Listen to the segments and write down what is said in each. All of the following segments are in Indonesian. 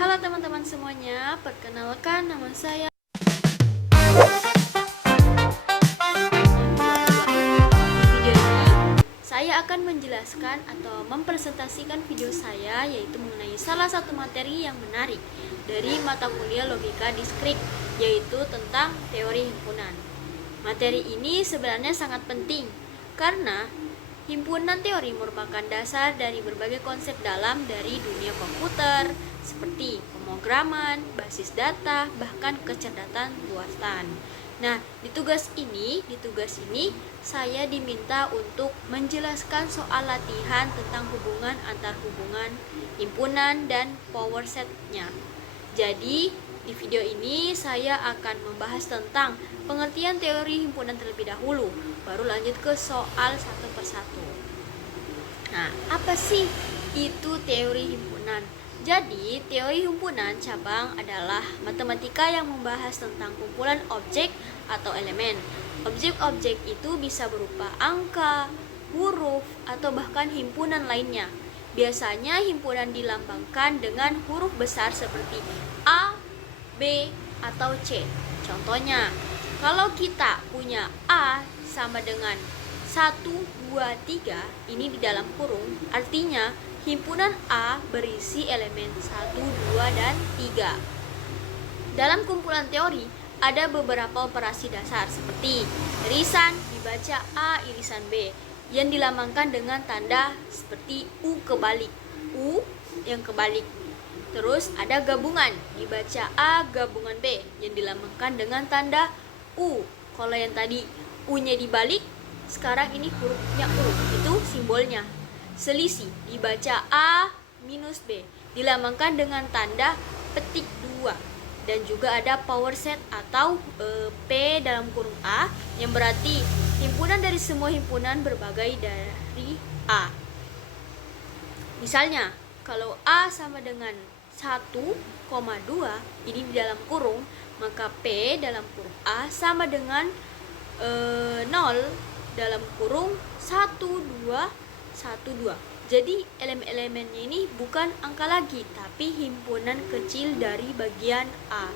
Halo teman-teman semuanya, perkenalkan nama saya. Di video ini, saya akan menjelaskan atau mempresentasikan video saya yaitu mengenai salah satu materi yang menarik dari mata kuliah logika diskrit, yaitu tentang teori himpunan. Materi ini sebenarnya sangat penting karena himpunan teori merupakan dasar dari berbagai konsep dalam dari dunia komputer seperti pemrograman, basis data, bahkan kecerdasan buatan. Nah, di tugas ini saya diminta untuk menjelaskan soal latihan tentang hubungan antar hubungan himpunan dan power setnya. Jadi, di video ini saya akan membahas tentang pengertian teori himpunan terlebih dahulu, baru lanjut ke soal satu persatu. Nah, apa sih itu teori himpunan? Jadi, teori himpunan cabang adalah matematika yang membahas tentang kumpulan objek atau elemen. Objek-objek itu bisa berupa angka, huruf, atau bahkan himpunan lainnya. Biasanya himpunan dilambangkan dengan huruf besar seperti A, B, atau C. Contohnya, kalau kita punya A sama dengan 1, 2, 3, ini di dalam kurung, artinya himpunan A berisi elemen 1, 2, dan 3. Dalam kumpulan teori, ada beberapa operasi dasar seperti irisan dibaca A irisan B yang dilambangkan dengan tanda seperti U kebalik, U yang kebalik. Terus ada gabungan, dibaca A gabungan B yang dilambangkan dengan tanda U. Kalau yang tadi U-nya dibalik, sekarang ini hurufnya U, itu simbolnya. Selisih, dibaca A minus B, dilambangkan dengan tanda petik 2. Dan juga ada power set atau P dalam kurung A, yang berarti himpunan dari semua himpunan berbagai dari A. Misalnya, kalau A sama dengan 1,2, ini di dalam kurung, maka P dalam kurung A sama dengan 0 dalam kurung 1, 2, 1, 2. Jadi elemen-elemennya ini bukan angka lagi, tapi himpunan kecil dari bagian A.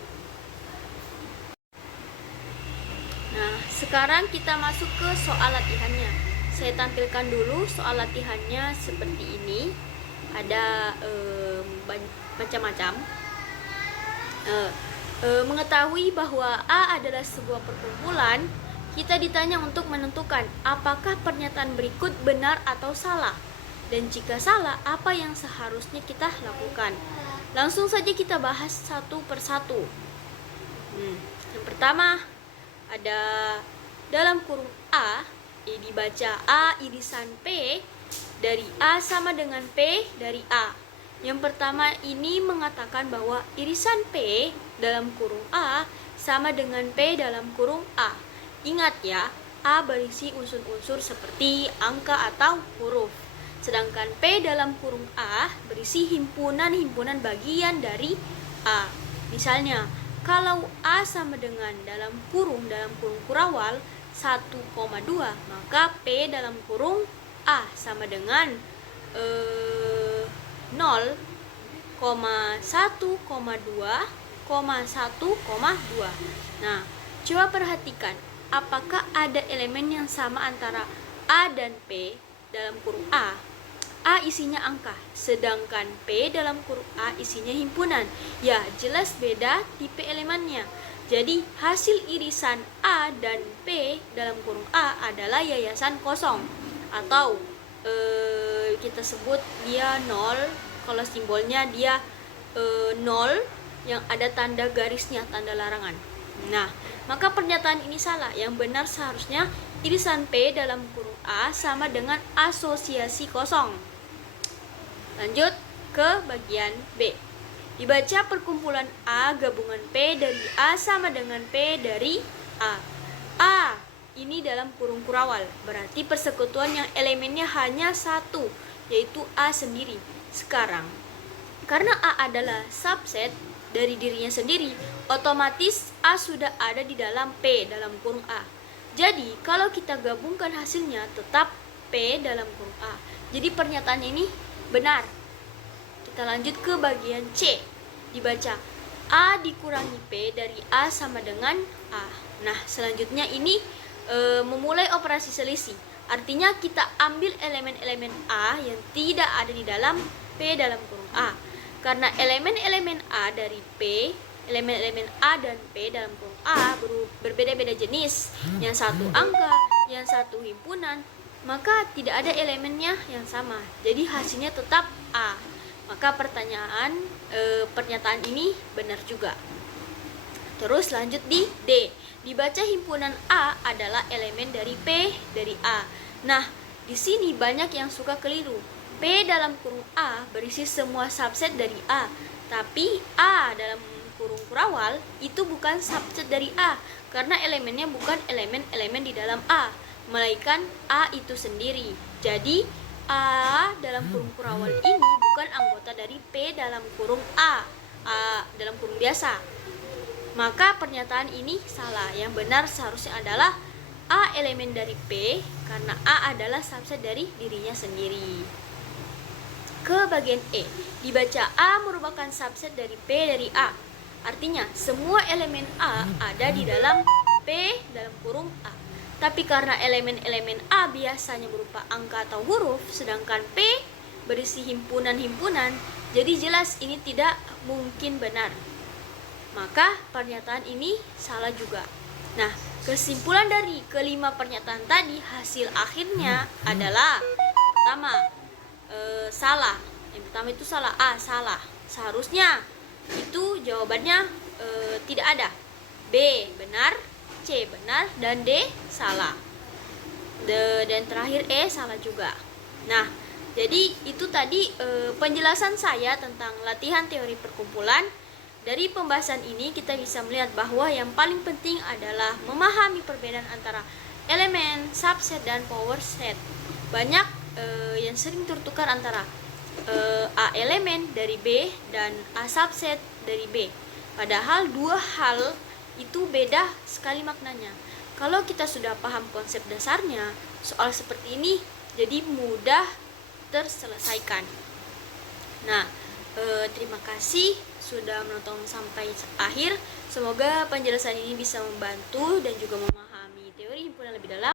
Nah, sekarang kita masuk ke soal latihannya. Saya tampilkan dulu soal latihannya seperti ini. Ada macam-macam. Mengetahui bahwa A adalah sebuah perkumpulan, kita ditanya untuk menentukan apakah pernyataan berikut benar atau salah. Dan jika salah, apa yang seharusnya kita lakukan. Langsung saja kita bahas satu persatu. Yang pertama, ada dalam kurung A, dibaca A irisan P dari A sama dengan P dari A. Yang pertama ini mengatakan bahwa irisan P dalam kurung A sama dengan P dalam kurung A. Ingat ya, A berisi unsur-unsur seperti angka atau huruf. Sedangkan P dalam kurung A berisi himpunan-himpunan bagian dari A. Misalnya, kalau A sama dengan dalam kurung kurawal 1,2, maka P dalam kurung A sama dengan 0,1,2,1,2. Nah, coba perhatikan apakah ada elemen yang sama antara A dan P dalam kurung A. A isinya angka, sedangkan P dalam kurung A isinya himpunan. Ya, jelas beda tipe elemennya. Jadi, hasil irisan A dan P dalam kurung A adalah yayasan kosong. Atau kita sebut dia 0, kalau simbolnya dia 0 yang ada tanda garisnya, tanda larangan. Nah, maka pernyataan ini salah. Yang benar seharusnya irisan P dalam kurung A sama dengan asosiasi kosong. Lanjut ke bagian B. Dibaca perkumpulan A gabungan P dari A sama dengan P dari A. A ini dalam kurung kurawal, berarti persekutuan yang elemennya hanya satu, yaitu A sendiri. Sekarang, karena A adalah subset dari dirinya sendiri, otomatis A sudah ada di dalam P dalam kurung A. Jadi, kalau kita gabungkan hasilnya tetap P dalam kurung A. Jadi pernyataannya ini benar. Kita lanjut ke bagian C. dibaca A dikurangi P dari A sama dengan A. Nah, selanjutnya ini memulai operasi selisih. Artinya kita ambil elemen-elemen A yang tidak ada di dalam P dalam kurung A. Karena elemen-elemen A dari P, elemen-elemen A dan P dalam kurung A berbeda-beda jenis. Yang satu angka, yang satu himpunan, maka tidak ada elemennya yang sama. Jadi hasilnya tetap A. Maka pernyataan ini benar juga. Terus lanjut di D. Dibaca himpunan A adalah elemen dari P dari A. Nah, di sini banyak yang suka keliru. P dalam kurung A berisi semua subset dari A. Tapi A dalam kurung kurawal itu bukan subset dari A. Karena elemennya bukan elemen-elemen di dalam A, melainkan A itu sendiri. Jadi A dalam kurung kurawal ini bukan anggota dari P dalam kurung A dalam kurung biasa. Maka pernyataan ini salah. Yang benar seharusnya adalah A elemen dari P karena A adalah subset dari dirinya sendiri. Ke bagian E, dibaca A merupakan subset dari P dari A. Artinya semua elemen A ada di dalam P dalam kurung A. Tapi karena elemen-elemen A biasanya berupa angka atau huruf, sedangkan P berisi himpunan-himpunan, jadi jelas ini tidak mungkin benar. Maka pernyataan ini salah juga. Nah, kesimpulan dari kelima pernyataan tadi, hasil akhirnya adalah pertama, salah. Yang pertama itu salah, A salah. Seharusnya itu jawabannya tidak ada. B benar, C benar, dan D salah. Dan terakhir E salah juga. Nah, jadi itu tadi penjelasan saya tentang latihan teori perkumpulan. Dari pembahasan ini kita bisa melihat bahwa yang paling penting adalah memahami perbedaan antara elemen, subset, dan power set. Banyak yang sering tertukar antara A elemen dari B dan A subset dari B. Padahal dua hal itu beda sekali maknanya. Kalau kita sudah paham konsep dasarnya, soal seperti ini jadi mudah terselesaikan. Nah, terima kasih sudah menonton sampai akhir. Semoga penjelasan ini bisa membantu dan juga memahami teori himpunan lebih dalam.